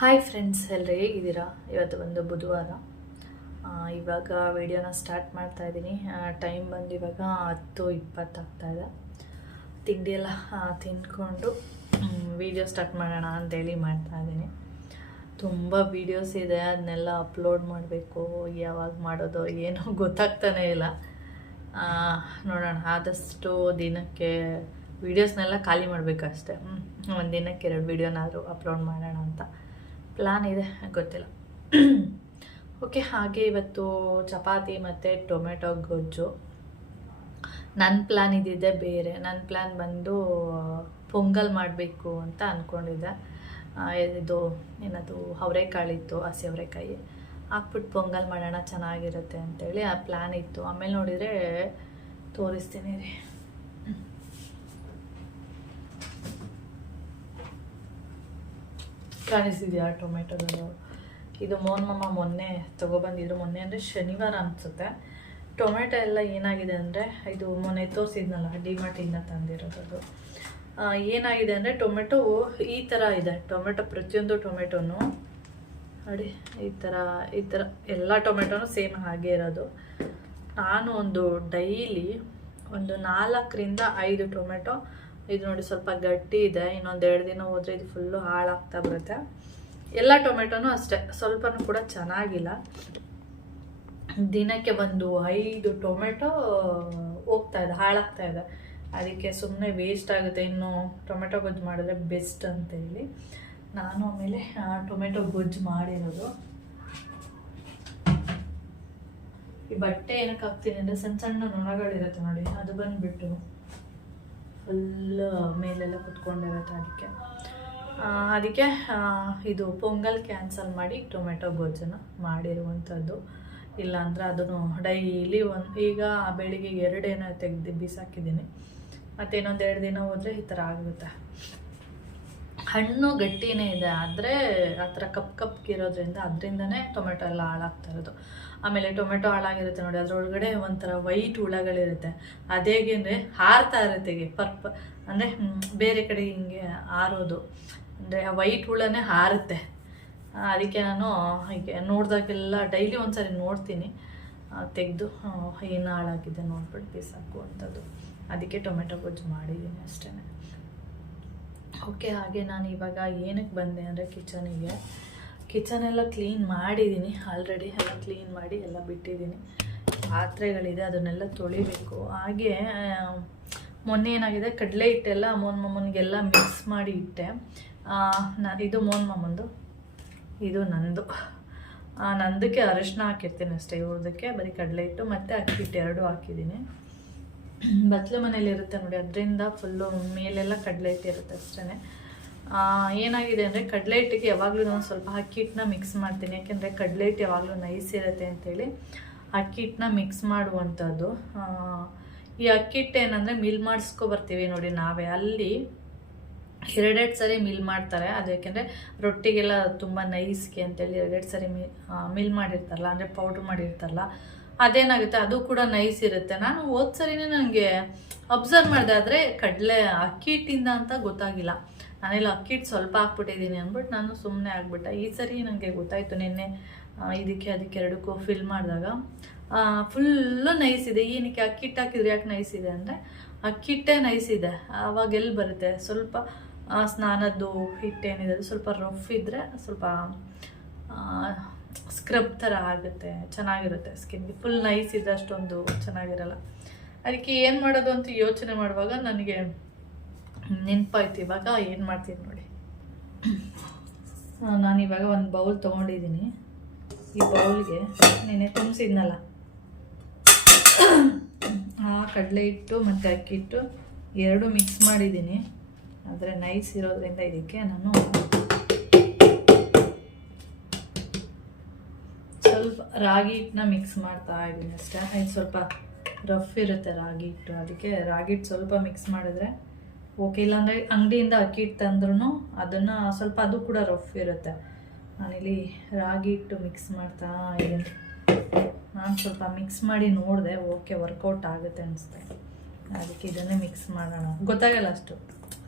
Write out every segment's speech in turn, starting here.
Hi friends, ಎಲ್ಲರೂ ಹೇಗಿದ್ದೀರಾ? ಇವತ್ತು ಒಂದು ಬುಧವಾರ. ಇವಾಗ ವಿಡಿಯೋನ ಸ್ಟಾರ್ಟ್ ಮಾಡ್ತಾ ಇದ್ದೀನಿ. ಟೈಮ್ ಬಂದು ಇವಾಗ 10:20 ಆಗ್ತಾಯಿದೆ. ತಿಂಡಿ ಎಲ್ಲ ತಿಂದ್ಕೊಂಡು ವಿಡಿಯೋ ಸ್ಟಾರ್ಟ್ ಮಾಡೋಣ ಅಂತೇಳಿ ಮಾಡ್ತಾಯಿದ್ದೀನಿ. ತುಂಬ ವೀಡಿಯೋಸ್ ಇದೆ, ಅದನ್ನೆಲ್ಲ ಅಪ್ಲೋಡ್ ಮಾಡಬೇಕು. ಯಾವಾಗ ಮಾಡೋದು ಏನೋ ಗೊತ್ತಾಗ್ತಾನೇ ಇಲ್ಲ. ನೋಡೋಣ, ಆದಷ್ಟು ದಿನಕ್ಕೆ ವೀಡಿಯೋಸ್ನೆಲ್ಲ ಖಾಲಿ ಮಾಡಬೇಕಷ್ಟೆ. ಒಂದು ದಿನಕ್ಕೆ 2 ವೀಡಿಯೋನಾದರೂ ಅಪ್ಲೋಡ್ ಮಾಡೋಣ ಅಂತ ಪ್ಲ್ಯಾನ್ ಇದೆ, ಗೊತ್ತಿಲ್ಲ. ಓಕೆ, ಹಾಗೆ ಇವತ್ತು ಚಪಾತಿ ಮತ್ತು ಟೊಮೆಟೊ ಗೊಜ್ಜು. ನನ್ನ ಪ್ಲ್ಯಾನ್ ಇದ್ದಿದ್ದೆ ಬೇರೆ. ನನ್ನ ಪ್ಲ್ಯಾನ್ ಬಂದು ಪೊಂಗಲ್ ಮಾಡಬೇಕು ಅಂತ ಅಂದ್ಕೊಂಡಿದ್ದೆ. ಇದು ಏನದು ಅವರೆಕಾಳಿತ್ತು, ಹಸಿ ಅವರೆಕಾಯಿ ಹಾಕ್ಬಿಟ್ಟು ಪೊಂಗಲ್ ಮಾಡೋಣ, ಚೆನ್ನಾಗಿರುತ್ತೆ ಅಂತೇಳಿ ಆ ಪ್ಲ್ಯಾನ್ ಇತ್ತು. ಆಮೇಲೆ ನೋಡಿದರೆ ತೋರಿಸ್ತೀನಿ ರೀ. ಕಾಣಿಸಿದೆಯಾ ಟೊಮೆಟೊಗಳು? ಇದು ಮೋನ್ಮಮ್ಮ ಮೊನ್ನೆ ತೊಗೊಬಂದಿದ್ರು. ಮೊನ್ನೆ ಅಂದರೆ ಶನಿವಾರ ಅನಿಸುತ್ತೆ. ಟೊಮೆಟೊ ಎಲ್ಲ ಏನಾಗಿದೆ ಅಂದರೆ, ಇದು ಮೊನ್ನೆ ತೋರಿಸಿದ್ನಲ್ಲ ಡಿಮಾರ್ಟಿಂದ ತಂದಿರೋದು. ಏನಾಗಿದೆ ಅಂದರೆ, ಟೊಮೆಟೊ ಈ ಥರ ಇದೆ. ಟೊಮೆಟೊ ಪ್ರತಿಯೊಂದು ಟೊಮೆಟೊನು ನೋಡಿ ಈ ಥರ ಎಲ್ಲ ಟೊಮೆಟೊನು ಸೇಮ್ ಹಾಗೆ ಇರೋದು. ನಾನು ಒಂದು ಡೈಲಿ ಒಂದು 4ರಿಂದ 5 ಟೊಮೆಟೊ, ಇದು ನೋಡಿ ಸ್ವಲ್ಪ ಗಟ್ಟಿ ಇದೆ, ಇನ್ನೊಂದು 2 ದಿನ ಹೋದರೆ ಇದು ಫುಲ್ಲು ಹಾಳಾಗ್ತಾ ಬರುತ್ತೆ. ಎಲ್ಲ ಟೊಮೆಟೊನೂ ಅಷ್ಟೇ, ಸ್ವಲ್ಪನೂ ಕೂಡ ಚೆನ್ನಾಗಿಲ್ಲ. ದಿನಕ್ಕೆ ಒಂದು 5 ಟೊಮೆಟೊ ಹೋಗ್ತಾ ಇದೆ, ಹಾಳಾಗ್ತಾ ಇದೆ. ಅದಕ್ಕೆ ಸುಮ್ಮನೆ ವೇಸ್ಟ್ ಆಗುತ್ತೆ. ಇನ್ನು ಟೊಮೆಟೊ ಗೊಜ್ಜು ಮಾಡಿದ್ರೆ ಬೆಸ್ಟ್ ಅಂತ ಹೇಳಿ ನಾನು ಆಮೇಲೆ ಟೊಮೆಟೊ ಗೊಜ್ಜು ಮಾಡಿರೋದು. ಈ ಬಟ್ಟೆ ಏನಕ್ಕೆ ಹಾಕ್ತೀನಿ ಅಂದರೆ, ಸಣ್ಣ ಸಣ್ಣ ನೊಣಗಳಿರುತ್ತೆ ನೋಡಿ, ಅದು ಬಂದುಬಿಟ್ಟು ಫುಲ್ ಮೇಲೆಲ್ಲ ಕುತ್ಕೊಂಡಿರುತ್ತೆ. ಅದಕ್ಕೆ ಇದು ಪೊಂಗಲ್ ಕ್ಯಾನ್ಸಲ್ ಮಾಡಿ ಟೊಮೆಟೊ ಗೊಜ್ಜನ್ನು ಮಾಡಿರುವಂಥದ್ದು. ಇಲ್ಲಾಂದರೆ ಅದನ್ನು ಡೈಲಿ ಈಗ ಬೆಳಿಗ್ಗೆ 2 ತೆಗೆದು ಬಿಸಾಕಿದ್ದೀನಿ. ಮತ್ತು ಇನ್ನೊಂದು 2 ದಿನ ಹೋದರೆ ಈ ಥರ ಆಗುತ್ತೆ. ಹಣ್ಣು ಗಟ್ಟಿನೇ ಇದೆ, ಆದರೆ ಆ ಥರ ಕಪ್ಗಿರೋದ್ರಿಂದ ಅದರಿಂದನೇ ಟೊಮೆಟೊ ಎಲ್ಲ ಹಾಳಾಗ್ತಾ ಇರೋದು. ಆಮೇಲೆ ಟೊಮೆಟೊ ಹಾಳಾಗಿರುತ್ತೆ ನೋಡಿ, ಅದರೊಳಗಡೆ ಒಂಥರ ವೈಟ್ ಹುಳಗಳಿರುತ್ತೆ. ಅದೇಗೆಂದರೆ ಹಾರ್ತಾ ಇರುತ್ತೆ, ಅಂದರೆ ಬೇರೆ ಕಡೆ ಹಿಂಗೆ ಹಾರೋದು, ಅಂದರೆ ಆ ವೈಟ್ ಹುಳನೇ ಹಾರುತ್ತೆ. ಅದಕ್ಕೆ ನಾನು ಹೀಗೆ ನೋಡಿದಾಗೆಲ್ಲ ಡೈಲಿ ಒಂದ್ಸರಿ ನೋಡ್ತೀನಿ, ತೆಗೆದು ಏನು ಹಾಳಾಗಿದೆ ನೋಡ್ಬಿಟ್ಟು ಬಿಸಾಕುವಂಥದ್ದು. ಅದಕ್ಕೆ ಟೊಮೆಟೊ ಗೊಜ್ಜು ಮಾಡಿದ್ದೀನಿ ಅಷ್ಟೇ. ಓಕೆ, ಹಾಗೆ ನಾನು ಇವಾಗ ಏನಕ್ಕೆ ಬಂದೆ ಅಂದರೆ, ಕಿಚನ್ ಎಲ್ಲ ಕ್ಲೀನ್ ಮಾಡಿದ್ದೀನಿ ಆಲ್ರೆಡಿ. ಎಲ್ಲ ಕ್ಲೀನ್ ಮಾಡಿ ಎಲ್ಲ ಬಿಟ್ಟಿದ್ದೀನಿ. ಪಾತ್ರೆಗಳಿದೆ, ಅದನ್ನೆಲ್ಲ ತೊಳಿಬೇಕು. ಹಾಗೆ ಮೊನ್ನೆ ಏನಾಗಿದೆ, ಕಡಲೆ ಹಿಟ್ಟೆಲ್ಲ ಮಮ್ಮನಿಗೆಲ್ಲ ಮಿಕ್ಸ್ ಮಾಡಿ ಇಟ್ಟೆ. ಇದು ಮಮ್ಮಂದು, ಇದು ನಂದಕ್ಕೆ ಅರಿಶಿನ ಹಾಕಿರ್ತೀನಿ ಅಷ್ಟೇ. ಇವ್ರದಕ್ಕೆ ಬರೀ ಕಡಲೆ ಹಿಟ್ಟು ಮತ್ತು ಅಕ್ಕಿ ಹಿಟ್ಟು 2 ಹಾಕಿದ್ದೀನಿ. ಬಚ್ಚಲು ಮನೇಲಿ ಇರುತ್ತೆ ನೋಡಿ, ಅದರಿಂದ ಫುಲ್ಲು ಮೇಲೆಲ್ಲ ಕಡಲೆ ಹಿಟ್ಟು ಇರುತ್ತೆ ಅಷ್ಟೇ. ಏನಾಗಿದೆ ಅಂದರೆ, ಕಡಲೆ ಹಿಟ್ಟಿಗೆ ಯಾವಾಗಲೂ ನಾನು ಸ್ವಲ್ಪ ಅಕ್ಕಿ ಹಿಟ್ಟನ್ನ ಮಿಕ್ಸ್ ಮಾಡ್ತೀನಿ. ಯಾಕೆಂದರೆ ಕಡಲೆ ಹಿಟ್ಟು ಯಾವಾಗಲೂ ನೈಸ್ ಇರುತ್ತೆ ಅಂಥೇಳಿ ಅಕ್ಕಿ ಹಿಟ್ಟನ್ನ ಮಿಕ್ಸ್ ಮಾಡುವಂಥದ್ದು. ಈ ಅಕ್ಕಿ ಹಿಟ್ಟು ಏನಂದರೆ ಮಿಲ್ ಮಾಡಿಸ್ಕೊಬರ್ತೀವಿ ನೋಡಿ ನಾವೇ, ಅಲ್ಲಿ 2 ಸರಿ ಮಿಲ್ ಮಾಡ್ತಾರೆ. ಅದು ಯಾಕೆಂದರೆ ರೊಟ್ಟಿಗೆಲ್ಲ ತುಂಬ ನೈಸ್ಗೆ ಅಂತೇಳಿ 2 ಸರಿ ಮಿಲ್ ಮಾಡಿರ್ತಾರಲ್ಲ, ಅಂದರೆ ಪೌಡ್ರ್ ಮಾಡಿರ್ತಾರಲ್ಲ, ಅದೇನಾಗುತ್ತೆ ಅದು ಕೂಡ ನೈಸ್ ಇರುತ್ತೆ. ನಾನು ಹೋದ ಸರಿನೇ ನನಗೆ ಅಬ್ಸರ್ವ್ ಮಾಡಿದೆ, ಆದರೆ ಅಕ್ಕಿ ಹಿಟ್ಟಿಂದ ಅಂತ ಗೊತ್ತಾಗಿಲ್ಲ. ನಾನೆಲ್ಲ ಅಕ್ಕಿ ಹಿಟ್ಟು ಸ್ವಲ್ಪ ಹಾಕ್ಬಿಟ್ಟಿದ್ದೀನಿ ಅಂದ್ಬಿಟ್ಟು ನಾನು ಸುಮ್ಮನೆ ಆಗಿಬಿಟ್ಟೆ. ಈ ಸರಿ ನನಗೆ ಗೊತ್ತಾಯಿತು, ನಿನ್ನೆ ಅದಕ್ಕೆ 2ಕ್ಕೂ ಫಿಲ್ ಮಾಡಿದಾಗ ಫುಲ್ಲು ನೈಸ್ ಇದೆ. ಏನಕ್ಕೆ ಅಕ್ಕಿ ಹಿಟ್ಟು ಹಾಕಿದ್ರೆ ಯಾಕೆ ನೈಸ್ ಇದೆ ಅಂದರೆ, ಅಕ್ಕಿ ಹಿಟ್ಟೇ ನೈಸ್ ಇದೆ. ಆವಾಗ ಎಲ್ಲಿ ಬರುತ್ತೆ, ಸ್ವಲ್ಪ ಸ್ನಾನದ್ದು ಹಿಟ್ಟೇನಿದೆ ಅದು ಸ್ವಲ್ಪ ರಫ್ ಇದ್ದರೆ ಸ್ವಲ್ಪ ಸ್ಕ್ರಬ್ ಥರ ಆಗುತ್ತೆ, ಚೆನ್ನಾಗಿರುತ್ತೆ ಸ್ಕಿನ್ಗೆ. ಫುಲ್ ನೈಸ್ ಇದ್ದರೆ ಅಷ್ಟೊಂದು ಚೆನ್ನಾಗಿರಲ್ಲ. ಅದಕ್ಕೆ ಏನು ಮಾಡೋದು ಅಂತ ಯೋಚನೆ ಮಾಡುವಾಗ ನನಗೆ ನೆನಪಾಯ್ತು. ಇವಾಗ ಏನು ಮಾಡ್ತೀನಿ ನೋಡಿ, ನಾನಿವಾಗ ಒಂದು ಬೌಲ್ ತೊಗೊಂಡಿದ್ದೀನಿ. ಈ ಬೌಲ್ಗೆ ನೆನೆ ತುಂಬಿಸಿದ್ನಲ್ಲ ಕಡಲೆ ಹಿಟ್ಟು ಮತ್ತು ಅಕ್ಕಿ ಹಿಟ್ಟು 2 ಮಿಕ್ಸ್ ಮಾಡಿದ್ದೀನಿ. ಆದರೆ ನೈಸ್ ಇರೋದ್ರಿಂದ ಇದಕ್ಕೆ ನಾನು ಸ್ವಲ್ಪ ರಾಗಿ ಹಿಟ್ಟನ್ನ ಮಿಕ್ಸ್ ಮಾಡ್ತಾ ಇದ್ದೀನಿ ಅಷ್ಟೇ. ಇದು ಸ್ವಲ್ಪ ರಫ್ ಇರುತ್ತೆ ರಾಗಿ ಹಿಟ್ಟು, ಅದಕ್ಕೆ ರಾಗಿ ಹಿಟ್ಟು ಸ್ವಲ್ಪ ಮಿಕ್ಸ್ ಮಾಡಿದ್ರೆ ಓಕೆ. ಇಲ್ಲಾಂದರೆ ಅಂಗಡಿಯಿಂದ ಅಕ್ಕಿ ಹಿಟ್ಟು ತಂದ್ರೂ ಅದನ್ನು ಸ್ವಲ್ಪ ಅದು ಕೂಡ ರಫ್ ಇರುತ್ತೆ. ನಾನಿಲ್ಲಿ ರಾಗಿ ಹಿಟ್ಟು ಮಿಕ್ಸ್ ಮಾಡ್ತಾ ಇದ್ದೀನಿ. ನಾನು ಸ್ವಲ್ಪ ಮಿಕ್ಸ್ ಮಾಡಿ ನೋಡಿದೆ, ಓಕೆ ವರ್ಕೌಟ್ ಆಗುತ್ತೆ ಅನಿಸುತ್ತೆ. ಅದಕ್ಕೆ ಇದನ್ನೇ ಮಿಕ್ಸ್ ಮಾಡೋಣ. ಗೊತ್ತಾಗಲ್ಲ ಅಷ್ಟು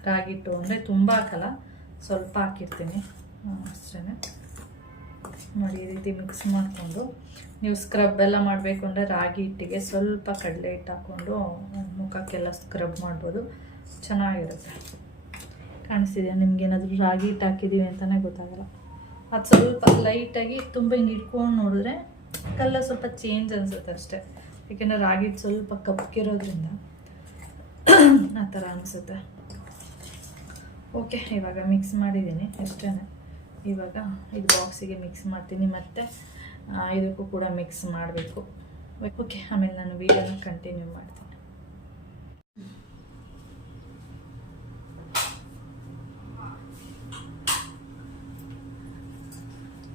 ರಾಗಿ ಹಿಟ್ಟು ಅಂದರೆ ತುಂಬ ಹಾಕಲ್ಲ, ಸ್ವಲ್ಪ ಹಾಕಿರ್ತೀನಿ. ಅಷ್ಟೇ ನೋಡಿ. ಈ ರೀತಿ ಮಿಕ್ಸ್ ಮಾಡಿಕೊಂಡು ನೀವು ಸ್ಕ್ರಬ್ ಎಲ್ಲ ಮಾಡಬೇಕು ಅಂದರೆ ರಾಗಿ ಹಿಟ್ಟಿಗೆ ಸ್ವಲ್ಪ ಕಡಲೆ ಹಿಟ್ಟು ಹಾಕ್ಕೊಂಡು ಮುಖಕ್ಕೆಲ್ಲ ಸ್ಕ್ರಬ್ ಮಾಡ್ಬೋದು, ಚೆನ್ನಾಗಿರುತ್ತೆ. ಕಾಣಿಸ್ತಿದೆಯಾ ನಿಮ್ಗೇನಾದರೂ ರಾಗಿ ಹಿಟ್ಟು ಹಾಕಿದ್ದೀವಿ ಅಂತಲೇ ಗೊತ್ತಾಗಲ್ಲ. ಅದು ಸ್ವಲ್ಪ ಲೈಟಾಗಿ ತುಂಬ ಹಿಂಗೆ ಇಟ್ಕೊಂಡು ನೋಡಿದ್ರೆ ಕಲ್ಲ ಸ್ವಲ್ಪ ಚೇಂಜ್ ಅನಿಸುತ್ತೆ ಅಷ್ಟೇ, ಏಕೆಂದರೆ ರಾಗಿ ಹಿಟ್ಟು ಸ್ವಲ್ಪ ಕಪ್ಪಗಿರೋದ್ರಿಂದ ಆ ಥರ ಅನಿಸುತ್ತೆ. ಓಕೆ, ಇವಾಗ ಮಿಕ್ಸ್ ಮಾಡಿದ್ದೀನಿ ಅಷ್ಟೇ. ಇವಾಗ ಇದು ಬಾಕ್ಸಿಗೆ ಮಿಕ್ಸ್ ಮಾಡ್ತೀನಿ, ಮತ್ತು ಇದಕ್ಕೂ ಕೂಡ ಮಿಕ್ಸ್ ಮಾಡಬೇಕು. ಓಕೆ, ಆಮೇಲೆ ನಾನು ವೀಡಿಯೋನ ಕಂಟಿನ್ಯೂ ಮಾಡ್ತೀನಿ.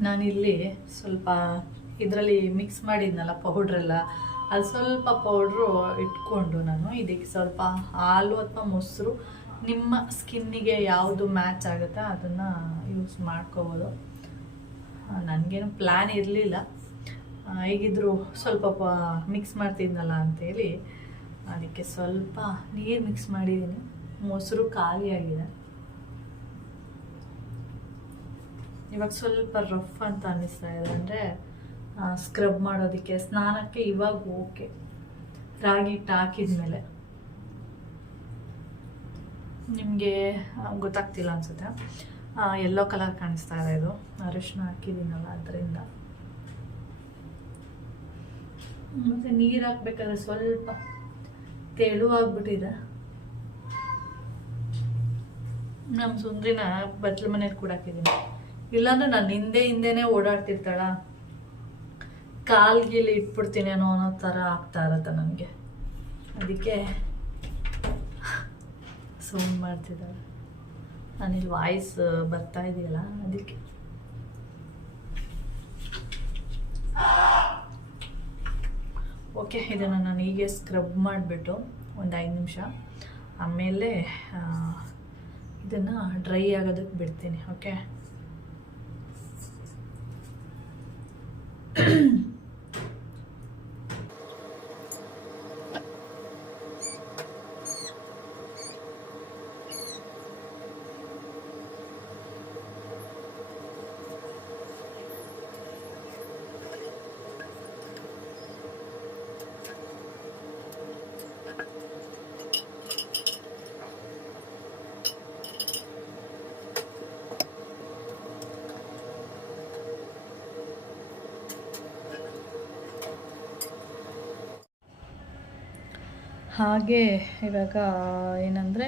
ನಾನಿಲ್ಲಿ ಸ್ವಲ್ಪ ಇದರಲ್ಲಿ ಮಿಕ್ಸ್ ಮಾಡಿದ್ನಲ್ಲ ಪೌಡ್ರೆಲ್ಲ, ಅದು ಸ್ವಲ್ಪ ಪೌಡ್ರು ಇಟ್ಕೊಂಡು ನಾನು ಇದಕ್ಕೆ ಸ್ವಲ್ಪ ಹಾಲು ಅಥವಾ ಮೊಸರು ನಿಮ್ಮ ಸ್ಕಿನ್ನಿಗೆ ಯಾವುದು ಮ್ಯಾಚ್ ಆಗುತ್ತೆ ಅದನ್ನು ಯೂಸ್ ಮಾಡ್ಕೋಬೋದು. ನನಗೇನು ಪ್ಲ್ಯಾನ್ ಇರಲಿಲ್ಲ, ಹೇಗಿದ್ರು ಸ್ವಲ್ಪ ಮಿಕ್ಸ್ ಮಾಡ್ತಿದ್ನಲ್ಲ ಅಂಥೇಳಿ ಅದಕ್ಕೆ ಸ್ವಲ್ಪ ನೀರು ಮಿಕ್ಸ್ ಮಾಡಿದ್ದೀನಿ. ಮೊಸರು ಖಾಲಿಯಾಗಿದೆ. ಇವಾಗ ಸ್ವಲ್ಪ ರಫ್ ಅಂತ ಅನ್ನಿಸ್ತಾ ಇದೆ, ಅಂದರೆ ಸ್ಕ್ರಬ್ ಮಾಡೋದಕ್ಕೆ ಸ್ನಾನಕ್ಕೆ ಇವಾಗ ಓಕೆ. ರಾಗಿ ಹಿಟ್ಟು ಹಾಕಿದ್ಮೇಲೆ ನಿಮಗೆ ಗೊತ್ತಾಗ್ತಿಲ್ಲ ಅನಿಸುತ್ತೆ, ಯೆಲ್ಲೋ ಕಲರ್ ಕಾಣಿಸ್ತಾ ಇದೆ. ಇದು ಅರಿಶಿನ ಹಾಕಿದ್ದೀನಲ್ಲ ಅದರಿಂದ. ಮತ್ತು ನೀರು ಹಾಕ್ಬೇಕಾದ್ರೆ ಸ್ವಲ್ಪ ತೆಳುವಾಗ್ಬಿಟ್ಟಿದೆ. ನಮ್ಮ ಸುಂದ್ರಿನ ಬಟ್ಲ ಮನೇಲಿ ಕೂಡ ಹಾಕಿದ್ದೀನಿ, ಇಲ್ಲಾಂದ್ರೆ ನಾನು ಹಿಂದೆನೇ ಓಡಾಡ್ತಿರ್ತಾಳ, ಕಾಲ್ಗೀಲಿ ಇಟ್ಬಿಡ್ತೀನಿ ಅನ್ನೋ ಥರ ಆಗ್ತಾ ಇರತ್ತೆ ನನಗೆ. ಅದಕ್ಕೆ ಸೌಂಡ್ ಮಾಡ್ತಿದ್ದಾಳೆ. ನಾನಿಲ್ಲಿ ವಾಯ್ಸ್ ಬರ್ತಾ ಇದೆಯಲ್ಲ ಅದಕ್ಕೆ. ಓಕೆ, ಇದನ್ನು ನಾನು ಹೀಗೆ ಸ್ಕ್ರಬ್ ಮಾಡಿಬಿಟ್ಟು ಒಂದು 5 ನಿಮಿಷ ಆಮೇಲೆ ಇದನ್ನು ಡ್ರೈ ಆಗೋದಕ್ಕೆ ಬಿಡ್ತೀನಿ. ಓಕೆ, ಹಾಗೆ ಇವಾಗ ಏನಂದರೆ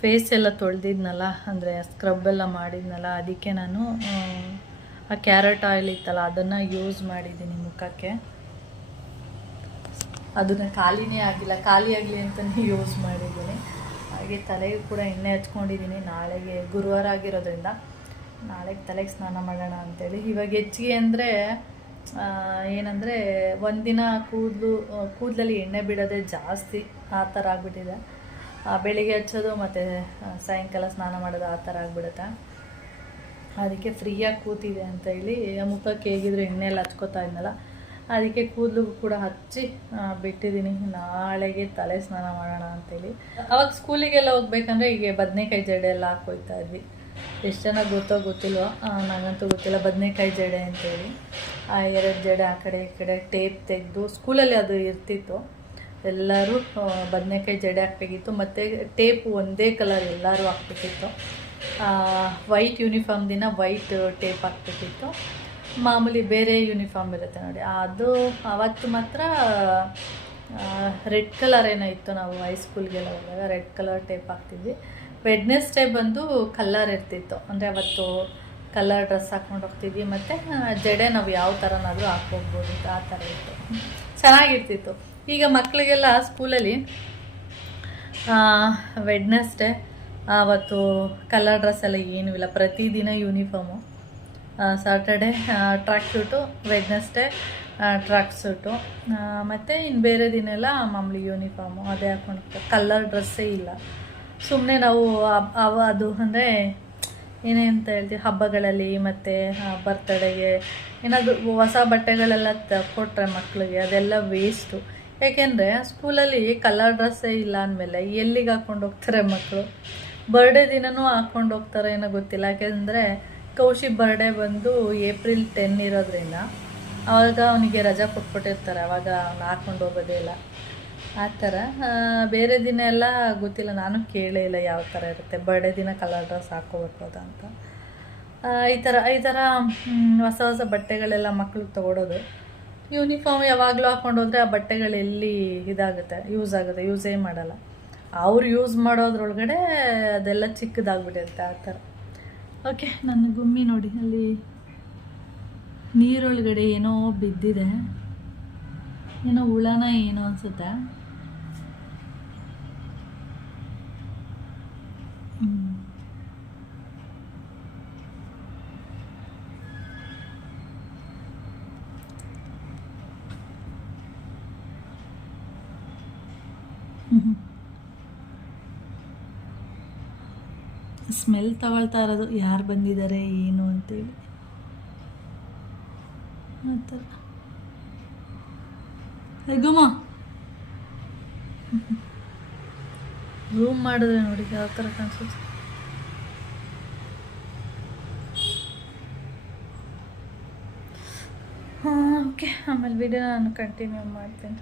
ಫೇಸ್ ಎಲ್ಲ ತೊಳೆದಿದ್ನಲ್ಲ, ಅಂದರೆ ಸ್ಕ್ರಬ್ ಎಲ್ಲ ಮಾಡಿದ್ನಲ್ಲ, ಅದಕ್ಕೆ ನಾನು ಆ ಕ್ಯಾರೆಟ್ ಆಯಿಲ್ ಇತ್ತಲ್ಲ ಅದನ್ನು ಯೂಸ್ ಮಾಡಿದ್ದೀನಿ ಮುಖಕ್ಕೆ. ಅದನ್ನು ಖಾಲಿನೇ ಆಗಿಲ್ಲ, ಖಾಲಿ ಆಗಲಿ ಅಂತಲೇ ಯೂಸ್ ಮಾಡಿದ್ದೀನಿ. ಹಾಗೆ ತಲೆಗೂ ಕೂಡ ಎಣ್ಣೆ ಹಚ್ಕೊಂಡಿದ್ದೀನಿ. ನಾಳೆಗೆ ಗುರುವಾರ ಆಗಿರೋದ್ರಿಂದ ನಾಳೆಗೆ ತಲೆಗೆ ಸ್ನಾನ ಮಾಡೋಣ ಅಂತೇಳಿ. ಇವಾಗ ಹೆಚ್ಚಿಗೆ ಅಂದರೆ ಏನಂದರೆ ಒಂದಿನ ಕೂದಲಲ್ಲಿ ಎಣ್ಣೆ ಬಿಡೋದೇ ಜಾಸ್ತಿ, ಆ ಥರ ಆಗಿಬಿಟ್ಟಿದೆ. ಬೆಳಿಗ್ಗೆ ಹಚ್ಚೋದು ಮತ್ತು ಸಾಯಂಕಾಲ ಸ್ನಾನ ಮಾಡೋದು ಆ ಥರ ಆಗಿಬಿಡುತ್ತೆ. ಅದಕ್ಕೆ ಫ್ರೀಯಾಗಿ ಕೂತಿದೆ ಅಂತೇಳಿ ಮುಖಕ್ಕೆ ಹೇಗಿದ್ರು ಎಣ್ಣೆ ಎಲ್ಲ ಹಚ್ಕೋತಾ ಇದ್ನಲ್ಲ, ಅದಕ್ಕೆ ಕೂದಲು ಕೂಡ ಹಚ್ಚಿ ಬಿಟ್ಟಿದ್ದೀನಿ. ನಾಳೆಗೆ ತಲೆ ಸ್ನಾನ ಮಾಡೋಣ ಅಂತೇಳಿ. ಅವಾಗ ಸ್ಕೂಲಿಗೆಲ್ಲ ಹೋಗ್ಬೇಕಂದ್ರೆ ಈಗ ಬದನೆಕಾಯಿ ಜಡೆ ಎಲ್ಲ ಹಾಕ್ಕೊಯ್ತಾ ಇದ್ವಿ. ಎಷ್ಟು ಜನ ಗೊತ್ತಿಲ್ವೋ, ನನಗಂತೂ ಗೊತ್ತಿಲ್ಲ ಬದನೆಕಾಯಿ ಜಡೆ ಅಂತೇಳಿ. ಆ 2 ಜಡೆ ಆ ಕಡೆ ಈ ಕಡೆ ಟೇಪ್ ತೆಗೆದು, ಸ್ಕೂಲಲ್ಲಿ ಅದು ಇರ್ತಿತ್ತು, ಎಲ್ಲರೂ ಬದನೆಕಾಯಿ ಜಡೆ ಹಾಕಬೇಕಿತ್ತು. ಮತ್ತು ಟೇಪ್ ಒಂದೇ ಕಲರ್ ಎಲ್ಲರೂ ಹಾಕ್ಬೇಕಿತ್ತು. ವೈಟ್ ಯೂನಿಫಾರ್ಮ್ ದಿನ ವೈಟ್ ಟೇಪ್ ಹಾಕ್ಬೇಕಿತ್ತು. ಮಾಮೂಲಿ ಬೇರೆ ಯೂನಿಫಾರ್ಮ್ ಇರುತ್ತೆ ನೋಡಿ, ಅದು ಅವತ್ತು ಮಾತ್ರ ರೆಡ್ ಕಲರ್ ಏನೋ ಇತ್ತು. ನಾವು ಹೈಸ್ಕೂಲ್ಗೆಲ್ಲ ಹೋದಾಗ ರೆಡ್ ಕಲರ್ ಟೇಪ್ ಹಾಕ್ತಿದ್ವಿ. ವೆಡ್ನೆಸ್ಡೇ ಬಂದು ಕಲ್ಲರ್ ಇರ್ತಿತ್ತು, ಅಂದರೆ ಅವತ್ತು ಕಲರ್ ಡ್ರೆಸ್ ಹಾಕ್ಕೊಂಡು ಹೋಗ್ತಿದ್ವಿ. ಮತ್ತು ಜಡೆ ನಾವು ಯಾವ ಥರನಾದರೂ ಹಾಕ್ಕೋಗ್ಬೋದು, ಆ ಥರ ಇತ್ತು, ಚೆನ್ನಾಗಿರ್ತಿತ್ತು. ಈಗ ಮಕ್ಕಳಿಗೆಲ್ಲ ಸ್ಕೂಲಲ್ಲಿ ವೆಡ್ನೆಸ್ಡೇ ಅವತ್ತು ಕಲರ್ ಡ್ರೆಸ್ ಎಲ್ಲ ಏನೂ ಇಲ್ಲ, ಪ್ರತಿದಿನ uniform. Saturday track suit, Wednesday track suit, ಮತ್ತು ಇನ್ನು ಬೇರೆ ದಿನ ಎಲ್ಲ ಮಾಮೂಲಿ ಯೂನಿಫಾರ್ಮು ಅದೇ ಹಾಕ್ಕೊಂಡು ಹೋಗ್ತಾರೆ. ಕಲರ್ ಡ್ರೆಸ್ಸೇ ಇಲ್ಲ. ಸುಮ್ಮನೆ ನಾವು ಅದು ಅಂದರೆ ಏನೇಂತ ಹೇಳ್ತೀವಿ, ಹಬ್ಬಗಳಲ್ಲಿ ಮತ್ತು ಬರ್ತಡೆಗೆ ಏನಾದರೂ ಹೊಸ ಬಟ್ಟೆಗಳೆಲ್ಲ ಕೊಟ್ಟರೆ ಮಕ್ಕಳಿಗೆ ಅದೆಲ್ಲ ವೇಸ್ಟು. ಯಾಕೆಂದರೆ ಸ್ಕೂಲಲ್ಲಿ ಕಲರ್ ಡ್ರೆಸ್ಸೇ ಇಲ್ಲ ಅಂದಮೇಲೆ ಎಲ್ಲಿಗೆ ಹಾಕ್ಕೊಂಡು ಹೋಗ್ತಾರೆ ಮಕ್ಕಳು? ಬರ್ಡೇ ದಿನವೂ ಹಾಕ್ಕೊಂಡು ಹೋಗ್ತಾರೆ ಏನೋ ಗೊತ್ತಿಲ್ಲ. ಯಾಕೆಂದರೆ ಕೌಶಿಕ್ ಬರ್ಡೇ ಬಂದು ಏಪ್ರಿಲ್ 10 ಇರೋದ್ರಿಂದ ಆವಾಗ ಅವನಿಗೆ ರಜಾ ಕೊಟ್ಬಿಟ್ಟಿರ್ತಾರೆ, ಅವಾಗ ಅವ್ನು ಹಾಕ್ಕೊಂಡು ಹೋಗೋದೇ ಇಲ್ಲ ಆ ಥರ. ಬೇರೆ ದಿನ ಎಲ್ಲ ಗೊತ್ತಿಲ್ಲ, ನಾನು ಕೇಳೇ ಇಲ್ಲ ಯಾವ ಥರ ಇರುತ್ತೆ. ಬರ್ಡೇ ದಿನ ಕಲರ್ ಡ್ರೆಸ್ ಹಾಕ್ಕೋಬರ್ಬೋದಾ ಅಂತ. ಈ ಥರ ಹೊಸ ಹೊಸ ಬಟ್ಟೆಗಳೆಲ್ಲ ಮಕ್ಳಿಗೆ ತೊಗೊಳೋದು. ಯೂನಿಫಾರ್ಮ್ ಯಾವಾಗಲೂ ಹಾಕ್ಕೊಂಡು ಹೋದರೆ ಆ ಬಟ್ಟೆಗಳೆಲ್ಲಿ ಇದಾಗುತ್ತೆ, ಯೂಸೇ ಮಾಡಲ್ಲ. ಅವ್ರು ಯೂಸ್ ಮಾಡೋದ್ರೊಳಗಡೆ ಅದೆಲ್ಲ ಚಿಕ್ಕದಾಗ್ಬಿಟ್ಟಿರುತ್ತೆ ಆ ಥರ. ಓಕೆ, ನನ್ನ ಗುಮ್ಮಿ ನೋಡಿ ಅಲ್ಲಿ ನೀರೊಳಗಡೆ ಏನೋ ಬಿದ್ದಿದೆ, ಏನೋ ಹುಳನ ಏನೋ ಅನಿಸುತ್ತೆ. ಸ್ಮೆಲ್ ತಗೊಳ್ತಾ ಇರೋದು ಯಾರು ಬಂದಿದ್ದಾರೆ ಏನು ಅಂತೇಳಿ ಆ ಥರ. ಹೇಗಮ್ಮ ರೂಮ್ ಮಾಡಿದ್ರೆ ನೋಡಿ ಯಾವ ಥರ ಕಾಣಿಸುತ್ತೆ. ಓಕೆ, ಆಮೇಲೆ ವಿಡಿಯೋ ನಾನು ಕಂಟಿನ್ಯೂ ಮಾಡ್ತೀನಿ.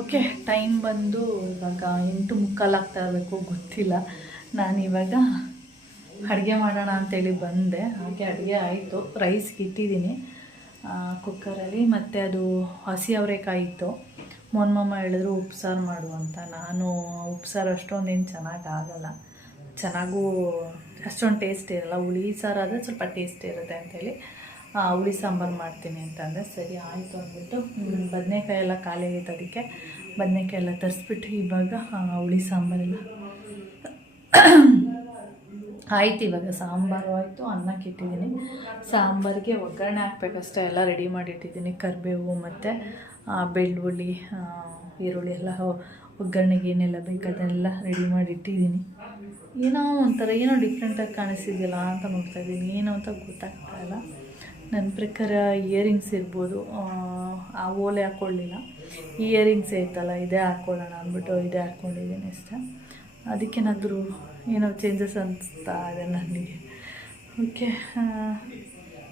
ಓಕೆ, ಟೈಮ್ ಬಂದು ಇವಾಗ 8:45 ಆಗ್ತಾ ಇರಬೇಕು, ಗೊತ್ತಿಲ್ಲ. ನಾನಿವಾಗ ಅಡುಗೆ ಮಾಡೋಣ ಅಂತೇಳಿ ಬಂದೆ. ಹಾಗೆ ಅಡುಗೆ ಆಯಿತು, ರೈಸ್ಗೆ ಇಟ್ಟಿದ್ದೀನಿ ಕುಕ್ಕರಲ್ಲಿ. ಮತ್ತು ಅದು ಹಸಿ ಅವರೆಕಾಯಿ ಇತ್ತು. ಮೊನ್ಮಮ್ಮ ಹೇಳಿದ್ರು ಉಪ್ಸಾರು ಮಾಡು ಅಂತ. ನಾನು ಉಪ್ಸಾರು ಅಷ್ಟೊಂದೇನು ಚೆನ್ನಾಗಾಗಲ್ಲ, ಅಷ್ಟೊಂದು ಟೇಸ್ಟ್ ಇರಲ್ಲ. ಹುಳಿ ಸಾರು ಆದರೆ ಸ್ವಲ್ಪ ಟೇಸ್ಟ್ ಇರುತ್ತೆ ಅಂಥೇಳಿ ಹುಳಿ ಸಾಂಬಾರು ಮಾಡ್ತೀನಿ ಅಂತಂದರೆ ಸರಿ ಆಯಿತು ಅಂದ್ಬಿಟ್ಟು ಬದನೆಕಾಯಿ ಎಲ್ಲ ಖಾಲಿ ಆಗಿತ್ತು, ಅದಕ್ಕೆ ಬದನೆಕಾಯಿ ಎಲ್ಲ ತರಿಸ್ಬಿಟ್ಟು ಇವಾಗ ಹುಳಿ ಸಾಂಬಾರೆಲ್ಲ ಆಯ್ತು. ಇವಾಗ ಸಾಂಬಾರು ಆಯಿತು, ಅನ್ನಕ್ಕೆ ಇಟ್ಟಿದ್ದೀನಿ. ಸಾಂಬಾರಿಗೆ ಒಗ್ಗರಣೆ ಹಾಕಬೇಕಷ್ಟೇ, ಎಲ್ಲ ರೆಡಿ ಮಾಡಿಟ್ಟಿದ್ದೀನಿ. ಕರಿಬೇವು ಮತ್ತು ಬೆಳ್ಳುಳ್ಳಿ, ಈರುಳ್ಳಿ ಎಲ್ಲ ಒಗ್ಗರಣೆಗೆ ಏನೆಲ್ಲ ಬೇಕು ಅದನ್ನೆಲ್ಲ ರೆಡಿ ಮಾಡಿಟ್ಟಿದ್ದೀನಿ. ಏನೋ ಒಂಥರ ಏನೋ ಡಿಫ್ರೆಂಟಾಗಿ ಕಾಣಿಸ್ತಿದೆಯಲ್ಲ ಅಂತ ನೋಡ್ತಾಯಿದ್ದೀನಿ, ಏನೋ ಅಂತ ಗೊತ್ತಾಗ್ತಾಯಿಲ್ಲ. ನನ್ನ ಪ್ರಕಾರ ಇಯರಿಂಗ್ಸ್ ಇರ್ಬೋದು, ಆ ಓಲೆ ಹಾಕ್ಕೊಳ್ಳಿಲ್ಲ, ಇಯರಿಂಗ್ಸ್ ಐತಲ್ಲ ಇದೇ ಹಾಕ್ಕೊಳ್ಳೋಣ ಅಂದ್ಬಿಟ್ಟು ಇದೇ ಹಾಕ್ಕೊಂಡಿದ್ದೀನಿ ಅಷ್ಟೇ. ಅದಕ್ಕೇನಾದರೂ ಏನೋ ಚೇಂಜಸ್ ಅನಿಸ್ತಾ ಇದೆ ನನಗೆ. ಓಕೆ,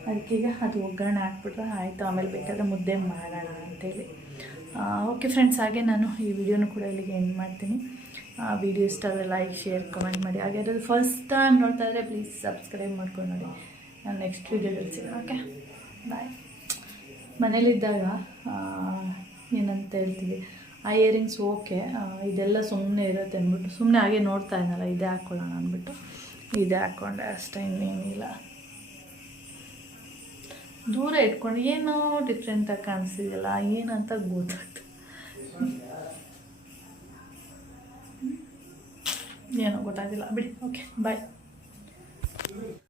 ಅದಕ್ಕೀಗ ಅದು ಒಗ್ಗರಣೆ ಹಾಕ್ಬಿಟ್ರೆ ಆಯಿತು, ಆಮೇಲೆ ಬೇಕಾದರೆ ಮುದ್ದೆ ಮಾಡೋಣ ಅಂತೇಳಿ. ಓಕೆ ಫ್ರೆಂಡ್ಸ್, ಹಾಗೆ ನಾನು ಈ ವಿಡಿಯೋನು ಕೂಡ ಇಲ್ಲಿಗೆ ಎಂಡ್ ಮಾಡ್ತೀನಿ. ವಿಡಿಯೋ ಇಷ್ಟ ಆದರೆ ಲೈಕ್, ಶೇರ್, ಕಮೆಂಟ್ ಮಾಡಿ. ಹಾಗೆ ಅದ್ರಲ್ಲಿ ಫಸ್ಟ್ ಟೈಮ್ ನೋಡ್ತಾ ಇದ್ದರೆ ಪ್ಲೀಸ್ ಸಬ್ಸ್ಕ್ರೈಬ್ ಮಾಡ್ಕೊಂಡು ನೋಡಿ. ನಾನು ನೆಕ್ಸ್ಟ್ ವೀಡಿಯೋದಲ್ಲಿ ಸಿಗೋಣ. ಓಕೆ, ಬಾಯ್. ಮನೇಲಿದ್ದಾಗ ಏನಂತ ಹೇಳ್ತೀವಿ, ಆ ಇಯರಿಂಗ್ಸ್ ಓಕೆ, ಇದೆಲ್ಲ ಸುಮ್ಮನೆ ಇರುತ್ತೆ ಅಂದ್ಬಿಟ್ಟು ಸುಮ್ಮನೆ ಹಾಗೆ ನೋಡ್ತಾ ಇದ್ದಲ್ಲ, ಇದೇ ಹಾಕ್ಕೊಳ್ಳೋಣ ಅಂದ್ಬಿಟ್ಟು ಇದೇ ಹಾಕ್ಕೊಂಡೆ ಅಷ್ಟೇ, ಇನ್ನೇನಿಲ್ಲ. ದೂರ ಇಟ್ಕೊಂಡು ಏನೋ ಡಿಫ್ರೆಂಟಾಗಿ ಕಾಣಿಸ್ತಿದೆಯಲ್ಲ, ಏನಂತ ಗೊತ್ತಾಗ್ತದೆ, ಏನೋ ಗೊತ್ತಾಗಿಲ್ಲ ಬಿಡಿ. ಓಕೆ, ಬಾಯ್.